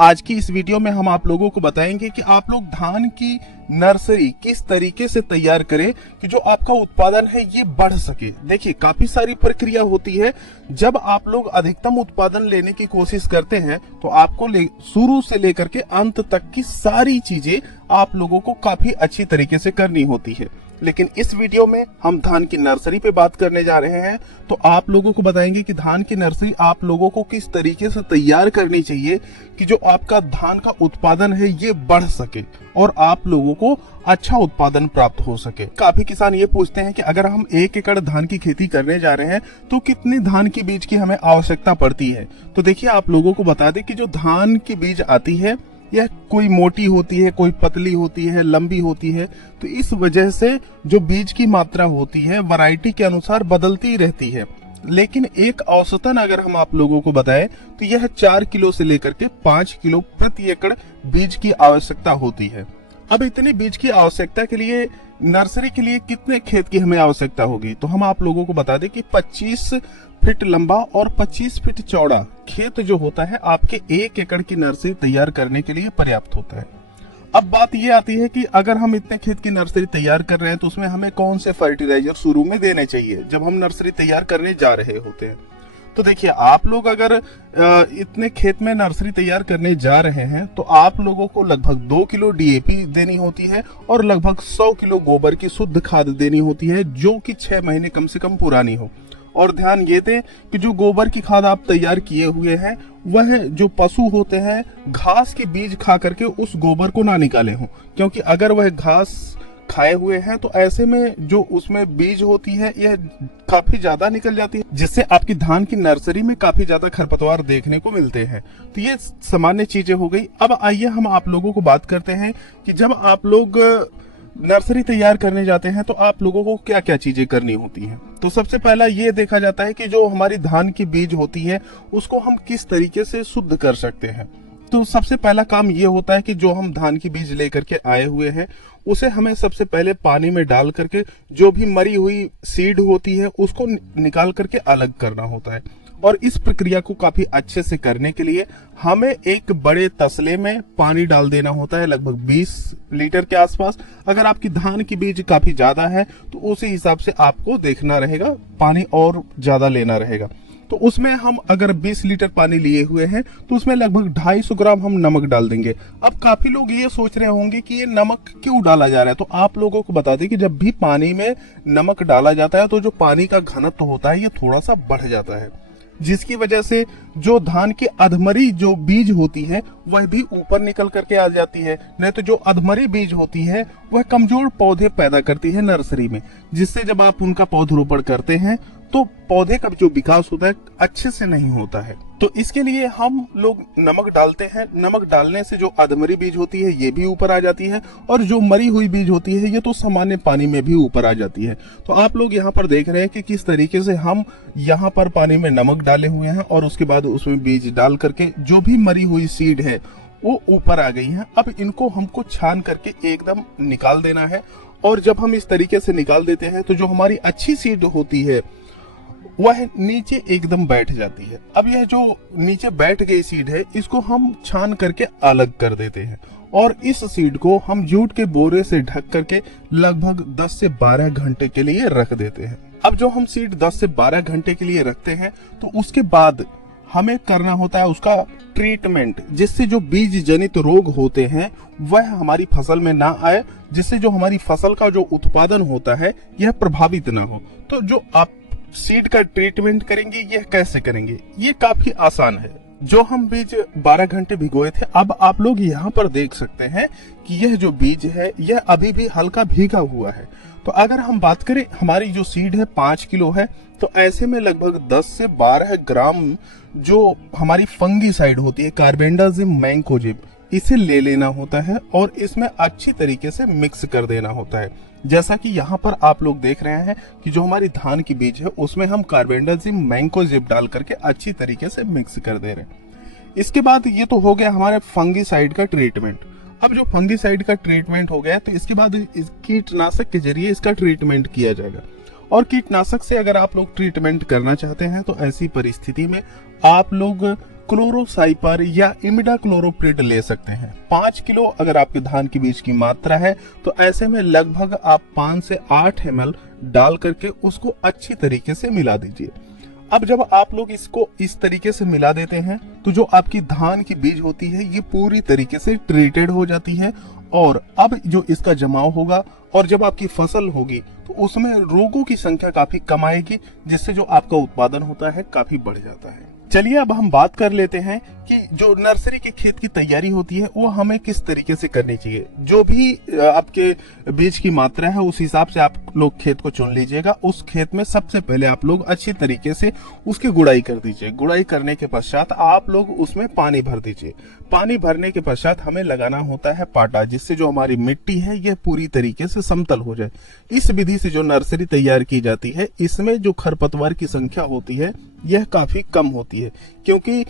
आज की इस वीडियो में हम आप लोगों को बताएंगे कि आप लोग धान की नर्सरी किस तरीके से तैयार करें कि जो आपका उत्पादन है ये बढ़ सके। देखिए, काफी सारी प्रक्रिया होती है। जब आप लोग अधिकतम उत्पादन लेने की कोशिश करते हैं तो आपको शुरू से लेकर के अंत तक की सारी चीजें आप लोगों को काफी अच्छी तरीके से करनी होती है। लेकिन इस वीडियो में हम धान की नर्सरी पे बात करने जा रहे हैं, तो आप लोगों को बताएंगे कि धान की नर्सरी आप लोगों को किस तरीके से तैयार करनी चाहिए कि जो आपका धान का उत्पादन है ये बढ़ सके और आप लोगों को अच्छा उत्पादन प्राप्त हो सके। काफी किसान ये पूछते हैं कि अगर हम 1 एकड़ धान की खेती करने जा रहे हैं तो कितने धान की बीज की हमें आवश्यकता पड़ती है। तो देखिए, आप लोगों को बता दें कि जो धान की बीज आती है यह कोई मोटी होती है, कोई पतली होती है, लंबी होती है। तो इस वजह से जो बीज की मात्रा होती है वैरायटी के अनुसार बदलती रहती है। लेकिन एक औसतन अगर हम आप लोगों को बताएं तो यह 4 किलो से लेकर के 5 किलो प्रति एकड़ बीज की आवश्यकता होती है। अब इतने बीज की आवश्यकता के लिए नर्सरी के लिए कितने खेत की हमें आवश्यकता होगी, तो हम आप लोगों को बता दें कि 25 फीट लंबा और 25 फीट चौड़ा खेत जो होता है आपके 1 एकड़ की नर्सरी तैयार करने के लिए पर्याप्त होता है। अब बात ये आती है कि अगर हम इतने खेत की नर्सरी तैयार कर रहे हैं तो उसमें हमें कौन से फर्टिलाइजर शुरू में देने चाहिए जब हम नर्सरी तैयार करने जा रहे होते हैं। तो देखिए, आप लोग अगर इतने खेत में नर्सरी तैयार करने जा रहे हैं तो आप लोगों को लगभग 2 किलो डीएपी देनी होती है और लगभग 100 किलो गोबर की शुद्ध खाद देनी होती है, जो कि 6 महीने कम से कम पुरानी हो। और ध्यान ये दें कि जो गोबर की खाद आप तैयार किए हुए हैं वह जो पशु होते हैं घास के बीज खा करके उस गोबर को ना निकाले हों, क्योंकि अगर वह घास खाए हुए हैं तो ऐसे में जो उसमें बीज होती है यह काफी ज्यादा निकल जाती है, जिससे आपकी धान की नर्सरी में काफी ज्यादा खरपतवार देखने को मिलते हैं। तो ये सामान्य चीजें हो गई। अब आइए हम आप लोगों को बात करते हैं कि जब आप लोग नर्सरी तैयार करने जाते हैं तो आप लोगों को क्या क्या चीजें करनी होती हैं। तो सबसे पहला ये देखा जाता है कि जो हमारी धान की बीज होती है उसको हम किस तरीके से शुद्ध कर सकते हैं। तो सबसे पहला काम ये होता है कि जो हम धान की बीज लेकर के आए हुए हैं उसे हमें सबसे पहले पानी में डाल करके जो भी मरी हुई सीड होती है उसको निकाल करके अलग करना होता है। और इस प्रक्रिया को काफी अच्छे से करने के लिए हमें एक बड़े तसले में पानी डाल देना होता है, लगभग 20 लीटर के आसपास। अगर आपकी धान की बीज काफी ज्यादा है तो उसी हिसाब से आपको देखना रहेगा, पानी और ज्यादा लेना रहेगा। तो उसमें हम अगर 20 लीटर पानी लिए हुए हैं तो उसमें लगभग 250 ग्राम हम नमक डाल देंगे। अब काफी लोग ये सोच रहे होंगे कि ये नमक क्यों डाला जा रहा है, तो आप लोगों को बता दें कि जब भी पानी में नमक डाला जाता है तो जो पानी का घनत्व होता है ये थोड़ा सा बढ़ जाता है, जिसकी वजह से जो धान की अधमरी जो बीज होती है वह भी ऊपर निकल करके आ जाती है। नहीं तो जो अधमरी बीज होती है वह कमजोर पौधे पैदा करती है नर्सरी में, जिससे जब आप उनका पौधरोपण करते हैं तो पौधे का जो विकास होता है अच्छे से नहीं होता है। तो इसके लिए हम लोग नमक डालते हैं। नमक डालने से जो अधमरी बीज होती है ये भी ऊपर आ जाती है और जो मरी हुई बीज होती है ये तो सामान्य पानी में भी ऊपर आ जाती है। तो आप लोग यहाँ पर देख रहे हैं कि किस तरीके से हम यहाँ पर पानी में नमक डाले हुए हैं और उसके बाद उसमें बीज डाल करके जो भी मरी हुई सीड है वो ऊपर आ गई है। अब इनको हमको छान करके एकदम निकाल देना है। और जब हम इस तरीके से निकाल देते हैं तो जो हमारी अच्छी सीड होती है वह नीचे एकदम बैठ जाती है। अब यह जो नीचे बैठ गई सीड है इसको हम छान करके अलग कर देते हैं और इस सीड को हम जूट के बोरे से ढक करके लगभग 10 से 12 घंटे के लिए रख देते हैं। अब जो हम सीड 10 से 12 घंटे के लिए रखते हैं तो उसके बाद हमें करना होता है उसका ट्रीटमेंट, जिससे जो बीज जनित रोग होते हैं वह हमारी फसल में ना आए, जिससे जो हमारी फसल का जो उत्पादन होता है यह प्रभावित ना हो। तो जो आप सीड का ट्रीटमेंट करेंगे यह कैसे करेंगे, ये काफी आसान है। जो हम बीज 12 घंटे भिगोए थे, अब आप लोग यहाँ पर देख सकते हैं कि यह जो बीज है यह अभी भी हल्का भीगा हुआ है। तो अगर हम बात करें, हमारी जो सीड है 5 किलो है, तो ऐसे में लगभग 10 से 12 ग्राम जो हमारी फंगीसाइड होती है कार्बेंडाजिम मैंकोजेब, इसे ले लेना होता है और इसमें अच्छी तरीके से मिक्स कर देना होता है। जैसा कि यहाँ पर आप लोग देख रहे हैं कि जो हमारी धान की बीज है उसमें हम कार्बेंडाजिम मैंकोजेब डाल करके अच्छी तरीके से मिक्स कर दे रहे हैं। इसके बाद ये तो हो गया हमारे फंगीसाइड का ट्रीटमेंट। अब जो फंगीसाइड का ट्रीटमेंट हो गया तो इसके बाद कीटनाशक के जरिए इसका ट्रीटमेंट किया जाएगा। और कीटनाशक से अगर आप लोग ट्रीटमेंट करना चाहते हैं तो ऐसी परिस्थिति में आप लोग क्लोरोसाइपर या इमिडाक्लोरोप्रिड ले सकते हैं। 5 किलो अगर आपके धान के बीज की मात्रा है तो ऐसे में लगभग आप 5 से 8 ml डाल करके उसको अच्छी तरीके से मिला दीजिए। अब जब आप लोग इसको इस तरीके से मिला देते हैं तो जो आपकी धान की बीज होती है ये पूरी तरीके से ट्रीटेड हो जाती है, और अब जो इसका जमाव होगा और जब आपकी फसल होगी तो उसमें रोगों की संख्या काफी कम आएगी, जिससे जो आपका उत्पादन होता है काफी बढ़ जाता है। चलिए अब हम बात कर लेते हैं कि जो नर्सरी के खेत की तैयारी होती है वो हमें किस तरीके से करनी चाहिए। जो भी आपके बीज की मात्रा है उस हिसाब से आप लोग खेत को चुन लीजिएगा। उस खेत में सबसे पहले आप लोग अच्छी तरीके से उसकी गुड़ाई कर दीजिए। गुड़ाई करने के पश्चात आप लोग उसमें पानी भर दीजिए। पानी भरने के पश्चात हमें लगाना होता है पाटा, जिससे जो हमारी मिट्टी है यह पूरी तरीके से समतल हो जाए। इस विधि से जो नर्सरी तैयार की जाती है इसमें जो खरपतवार की संख्या होती है यह काफी कम होती है, क्योंकि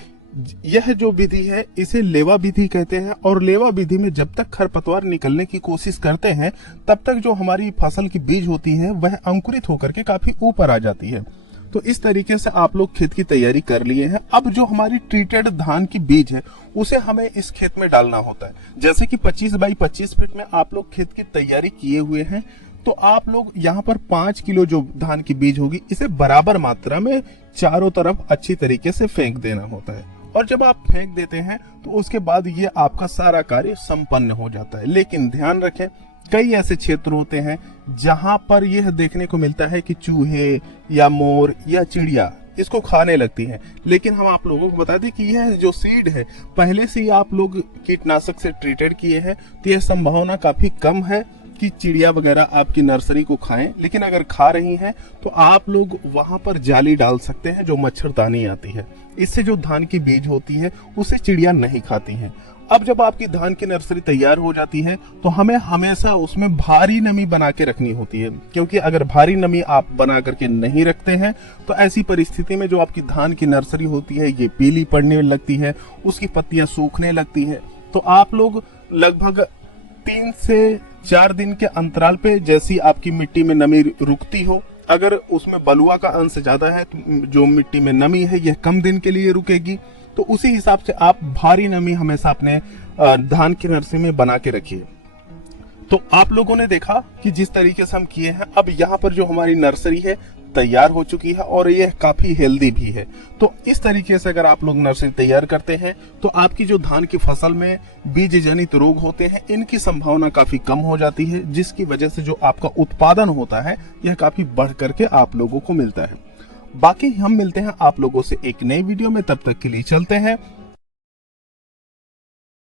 यह जो विधि है इसे लेवा विधि कहते हैं। और लेवा विधि में जब तक खरपतवार निकलने की कोशिश करते हैं तब तक जो हमारी फसल की बीज होती है वह अंकुरित होकर के काफी ऊपर आ जाती है। तो इस तरीके से आप लोग खेत की तैयारी कर लिए हैं। अब जो हमारी ट्रीटेड धान की बीज है उसे हमें इस खेत में डालना होता है। जैसे कि 25 बाई 25 फीट में आप लोग खेत की तैयारी किए हुए हैं, तो आप लोग यहाँ पर 5 किलो जो धान की बीज होगी इसे बराबर मात्रा में चारों तरफ अच्छी तरीके से फेंक देना होता है। और जब आप फेंक देते हैं तो उसके बाद ये आपका सारा कार्य संपन्न हो जाता है। लेकिन ध्यान रखें, कई ऐसे क्षेत्र होते हैं जहां पर यह देखने को मिलता है कि चूहे या मोर या चिड़िया इसको खाने लगती हैं। लेकिन हम आप लोगों को बता दें कि यह जो सीड है पहले से ही आप लोग कीटनाशक से ट्रीटेड किए हैं, तो यह संभावना काफी कम है कि चिड़िया वगैरह आपकी नर्सरी को खाएं। लेकिन अगर खा रही हैं तो आप लोग वहां पर जाली डाल सकते हैं जो मच्छरदानी आती है। इससे जो धान की बीज होती है उसे चिड़िया नहीं खाती हैं। अब जब आपकी धान की नर्सरी तैयार हो जाती है तो हमें हमेशा उसमें भारी नमी बना के रखनी होती है, क्योंकि अगर भारी नमी आप बना करके नहीं रखते हैं तो ऐसी परिस्थिति में जो आपकी धान की नर्सरी होती है ये पीली पड़ने लगती है, उसकी पत्तियां सूखने लगती है। तो आप लोग लगभग 3 से 4 दिन के अंतराल पे जैसी आपकी मिट्टी में नमी रुकती हो, अगर उसमें बलुआ का अंश ज्यादा है तो जो मिट्टी में नमी है यह कम दिन के लिए रुकेगी, तो उसी हिसाब से आप भारी नमी हमेशा अपने धान की नर्सरी में बना के रखिए। तो आप लोगों ने देखा कि जिस तरीके से हम किए हैं, अब यहाँ पर जो हमारी नर्सरी है तैयार हो चुकी है और यह काफी हेल्दी भी है। तो इस तरीके से अगर आप लोग नर्सरी तैयार करते हैं तो आपकी जो धान की फसल में बीज जनित रोग होते हैं इनकी संभावना काफी कम हो जाती है, जिसकी वजह से जो आपका उत्पादन होता है यह काफी बढ़ करके आप लोगों को मिलता है। बाकी हम मिलते हैं आप लोगों से एक नई वीडियो में, तब तक के लिए चलते हैं।